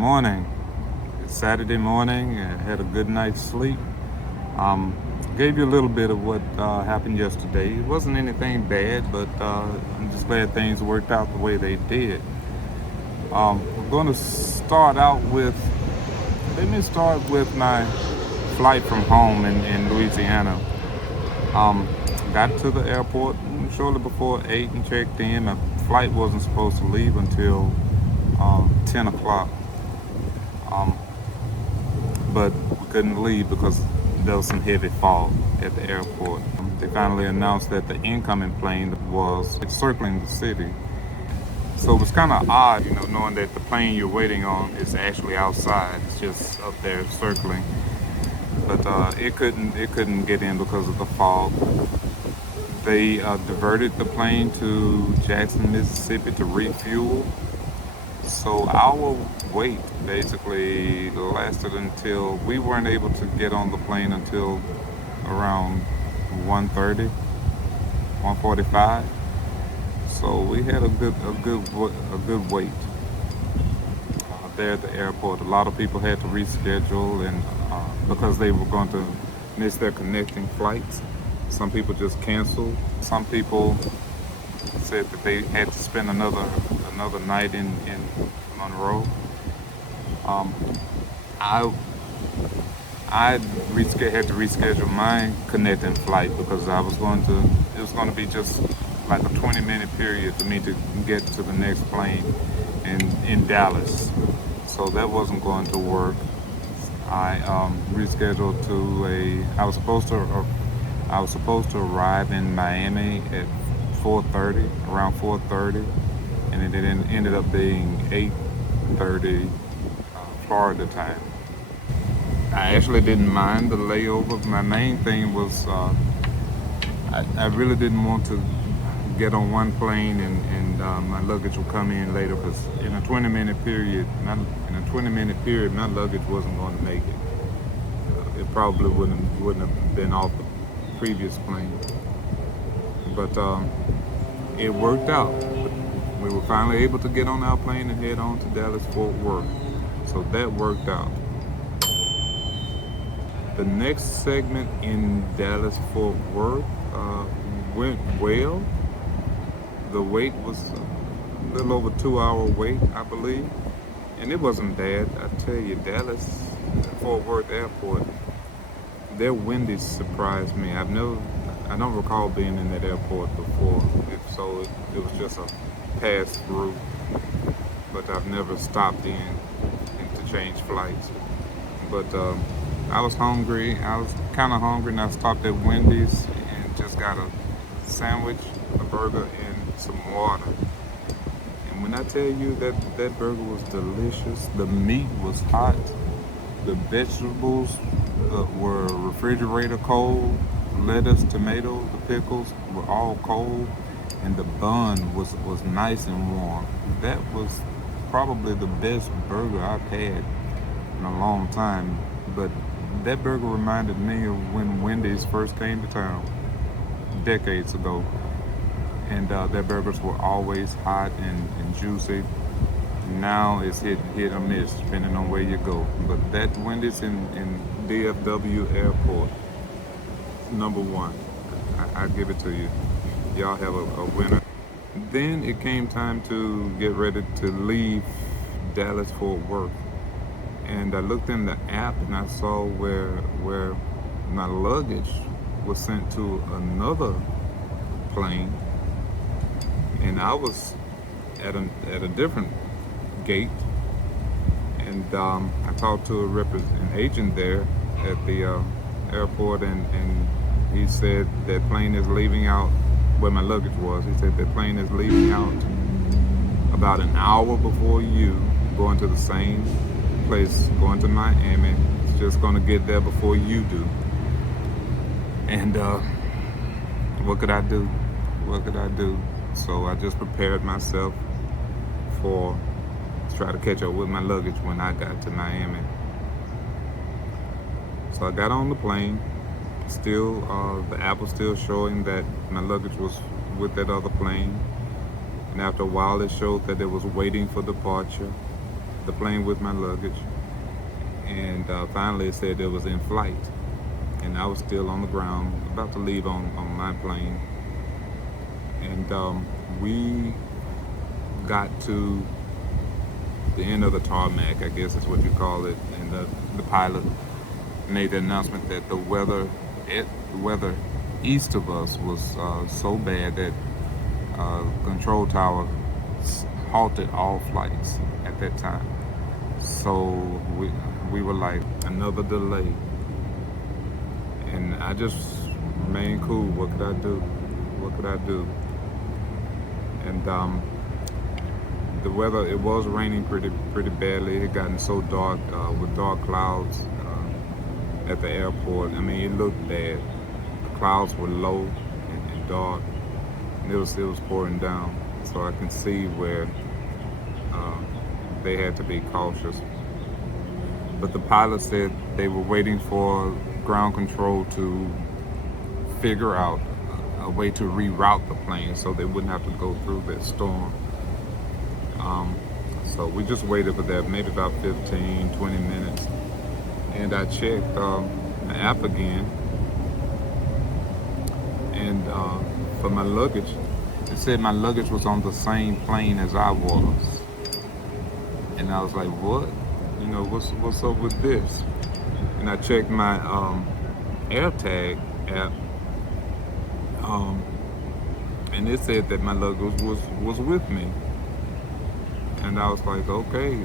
morning. It's Saturday morning. I had a good night's sleep. Gave you a little bit of what happened yesterday. It wasn't anything bad, but I'm just glad things worked out the way they did. We're going to start out with, let me start with my flight from home in Louisiana. Got to the airport shortly before 8 and checked in. The flight wasn't supposed to leave until 10 o'clock. But we couldn't leave because there was some heavy fog at the airport. They finally announced that the incoming plane was circling the city. So it was kind of odd, knowing that the plane you're waiting on is actually outside. It's just up there circling. But it couldn't get in because of the fog. They diverted the plane to Jackson, Mississippi to refuel. So our wait basically lasted until we weren't able to get on the plane until around 1:30, 1:45. So we had a good wait there at the airport. A lot of people had to reschedule, and because they were going to miss their connecting flights. Some people just canceled. Some people said that they had to spend another night in Monroe. I had to reschedule my connecting flight because it was going to be just like a 20-minute period for me to get to the next plane in Dallas. So that wasn't going to work. I rescheduled I was supposed to arrive in Miami at 4:30, around 4:30, and it ended up being 8:30 Florida time. I actually didn't mind the layover. My main thing was I really didn't want to get on one plane and my luggage would come in later, because in a 20-minute period, my luggage wasn't going to make it. It probably wouldn't have been off the previous plane. But it worked out. We were finally able to get on our plane and head on to Dallas-Fort Worth. So that worked out. The next segment in Dallas-Fort Worth went well. The wait was a little over 2-hour wait, I believe. And it wasn't bad. I tell you, Dallas-Fort Worth Airport, their Wendy's surprised me. I don't recall being in that airport before. If so, it was just a pass through. But I've never stopped in to change flights. But I was hungry. I was kind of hungry, and I stopped at Wendy's and just got a sandwich, a burger, and some water. And when I tell you that burger was delicious, the meat was hot, the vegetables were refrigerator cold, lettuce, tomato, the pickles were all cold, and the bun was nice and warm. That was probably the best burger I've had in a long time. But that burger reminded me of when Wendy's first came to town decades ago. And their burgers were always hot and juicy. Now it's hit or miss, depending on where you go. But that Wendy's in DFW Airport, number one. I give it to you. Y'all have a winner. Then it came time to get ready to leave Dallas-Fort Worth. And I looked in the app and I saw where my luggage was sent to another plane. And I was at a different gate, and I talked to an agent there at the airport, and he said that plane is leaving out where my luggage was. He said that plane is leaving out about an hour before you, going to the same place, going to Miami. It's just going to get there before you do. And what could I do? So I just prepared myself to try to catch up with my luggage when I got to Miami. So I got on the plane. Still, the app was still showing that my luggage was with that other plane. And after a while, it showed that it was waiting for departure. the plane with my luggage, and finally it said it was in flight, and I was still on the ground, about to leave on my plane, and we got to the end of the tarmac, I guess is what you call it, and the pilot made the announcement that the weather east of us was so bad that control tower halted all flights at that time. So we were like, another delay, and I just remained cool. What could I do? What could I do? And the weather, it was raining pretty badly. It had gotten so dark with dark clouds at the airport. I mean, it looked bad. The clouds were low and dark, and it was pouring down. So I can see where they had to be cautious. But the pilot said they were waiting for ground control to figure out a way to reroute the plane so they wouldn't have to go through that storm. So we just waited for that, maybe about 15, 20 minutes. And I checked the app again, and for my luggage, it said my luggage was on the same plane as I was. And I was like, what? You know, what's up with this? And I checked my AirTag app, and it said that my luggage was with me. And I was like, okay,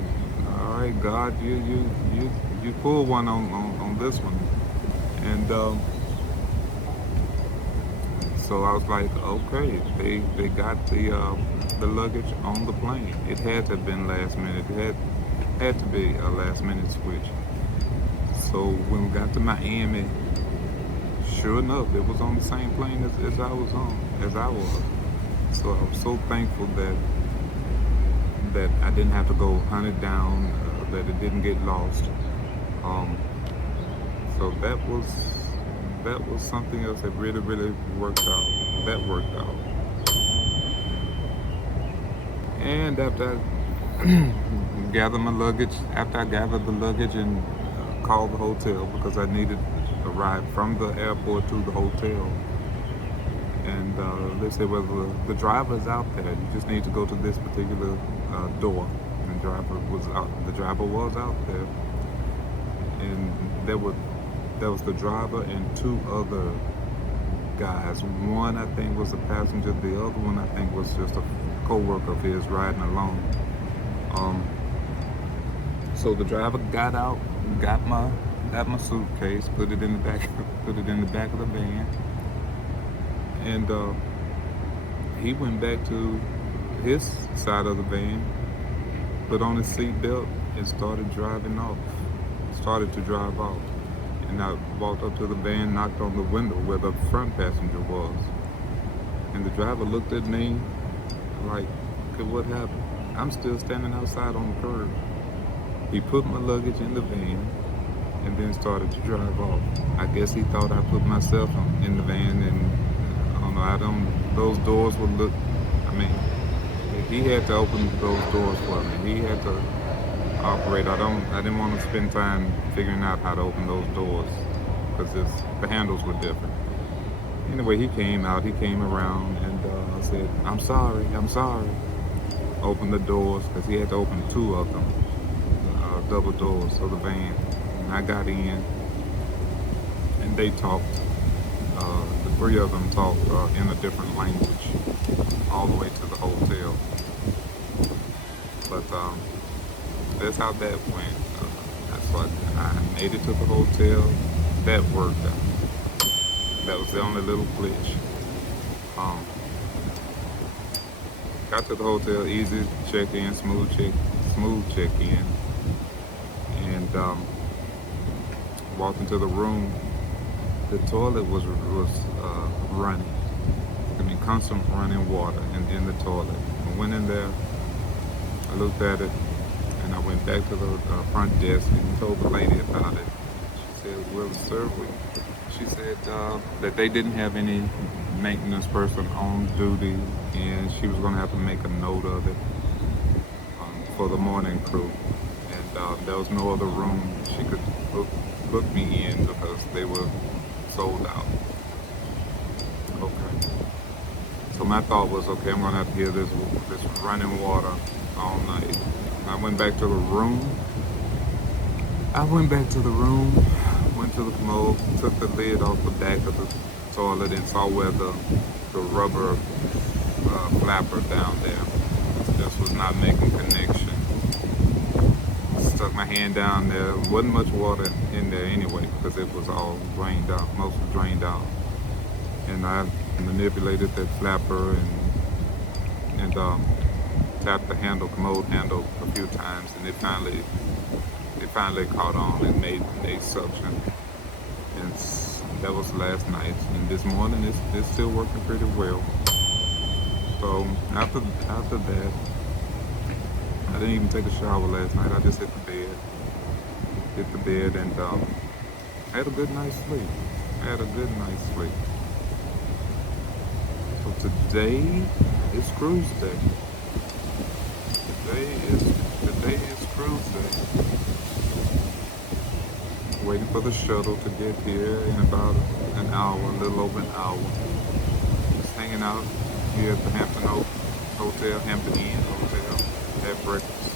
all right, God, you pulled one on this one. And so I was like, okay, they got the luggage on the plane. It had to have been last minute. It had to be a last minute switch. So when we got to Miami, sure enough, it was on the same plane as I was. So I was so thankful that I didn't have to go hunt it down, that it didn't get lost. So that was something else that really worked out. That worked out. And after I gathered my luggage, after I gathered the luggage and called the hotel because I needed a ride from the airport to the hotel. And they said, well, the driver is out there. You just need to go to this particular door. And the driver was out there. And there was the driver and two other guys. One, I think, was a passenger. The other one, I think, was just a co-worker of his riding along. So the driver got out, got my suitcase, put it in the back of the van, and he went back to his side of the van, put on his seatbelt, and started to drive off. And I walked up to the van, knocked on the window where the front passenger was, and the driver looked at me like, okay, what happened? I'm still standing outside on the curb. He put my luggage in the van and then started to drive off. I guess he thought I put myself in the van, and those doors would look, he had to open those doors for me. He had to operate. I didn't want to spend time figuring out how to open those doors because the handles were different. Anyway, he came around, and I said, I'm sorry. Opened the doors because he had to open two of them, double doors of the van. And I got in, and they talked. The three of them talked in a different language all the way to the hotel. But that's how that went. That's what I made it to the hotel. That worked out. That was the only little glitch. Got to the hotel, easy check-in, smooth check-in, and walked into the room. The toilet was running. Constant running water in the toilet. I went in there, I looked at it, and I went back to the front desk and told the lady about it. She said, well, sir, she said that they didn't have any maintenance person on duty, and she was going to have to make a note of it for the morning crew. there was no other room she could book me in because they were sold out. Okay. So my thought was, okay, I'm gonna have to hear this running water all night. I went back to the room. Went to the commode, took the lid off the back of the toilet, and saw where the rubber flapper down there just was not making connection. Stuck my hand down there. Wasn't much water in there anyway because it was all drained out, mostly drained out. And I manipulated that flapper and tapped the commode handle a few times, and it finally caught on and made suction. And that was last night. And this morning it's still working pretty well. So after that, I didn't even take a shower last night. I just hit the bed, and had a good night's sleep. So today is cruise day. Today is cruise day. Waiting for the shuttle to get here in about an hour, a little over an hour. Just hanging out here at the Hampton Inn Hotel, had breakfast.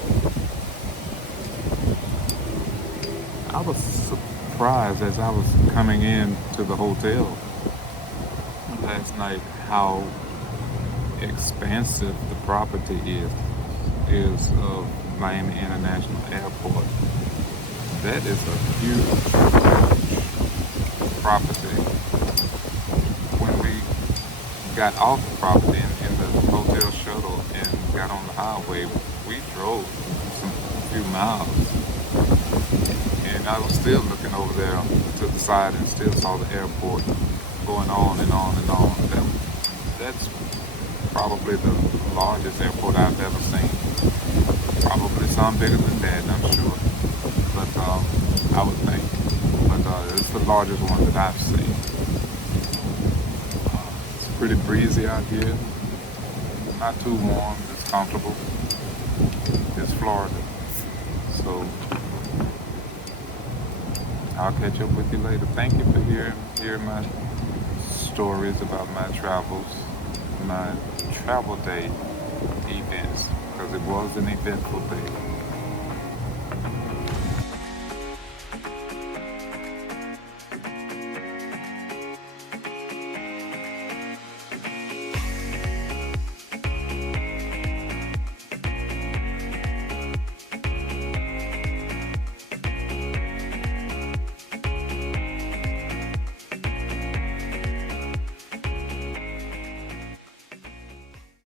I was surprised as I was coming in to the hotel last night how expansive the property is of Miami International Airport. That is a huge property. When we got off the property in the hotel shuttle and got on the highway, we drove a few miles. And I was still looking over there to the side and still saw the airport going on and on and on. That's probably the largest airport I've ever seen. Probably some bigger than that, I'm sure. But I would think. But it's the largest one that I've seen. It's pretty breezy out here. Not too warm. It's comfortable. It's Florida. So I'll catch up with you later. Thank you for hearing my stories about my travels, my travel day events, because it was an eventful day.